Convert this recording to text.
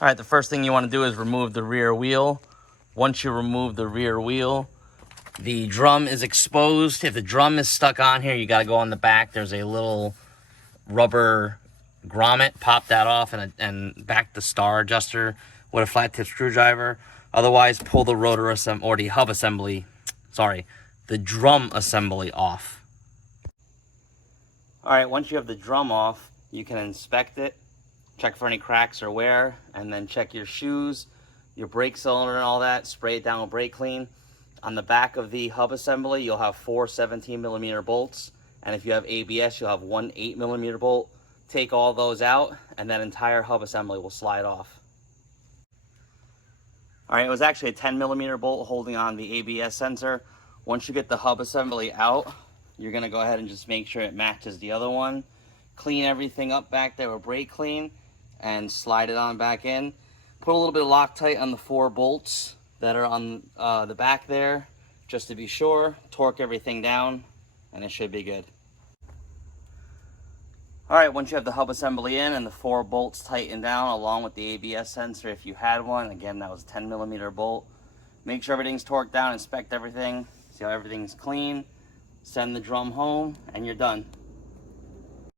All right, the first thing you want to do is remove the rear wheel. Once you remove the rear wheel, the drum is exposed. If the drum is stuck on here, you got to go on the back. There's a little rubber grommet. Pop that off and back the star adjuster with a flat tip screwdriver. Otherwise, pull the rotor or the hub assembly, the drum assembly off. All right, once you have the drum off, you can inspect it, check for any cracks or wear, and then check your shoes, your brake cylinder and all that, spray it down with brake clean. On the back of the hub assembly, you'll have 4 17mm bolts, and if you have ABS, you'll have 1 8mm bolt. Take all those out, and that entire hub assembly will slide off. All right, it was actually a 10mm bolt holding on the ABS sensor. Once you get the hub assembly out, you're gonna go ahead and just make sure it matches the other one. Clean everything up back there with brake clean and slide it on back in. Put a little bit of Loctite on the 4 bolts that are on the back there, just to be sure. Torque everything down, and it should be good. All right, once you have the hub assembly in and the 4 bolts tightened down along with the ABS sensor, if you had one, again, that was a 10mm bolt. Make sure everything's torqued down, inspect everything, see how everything's clean. Send the drum home, and you're done.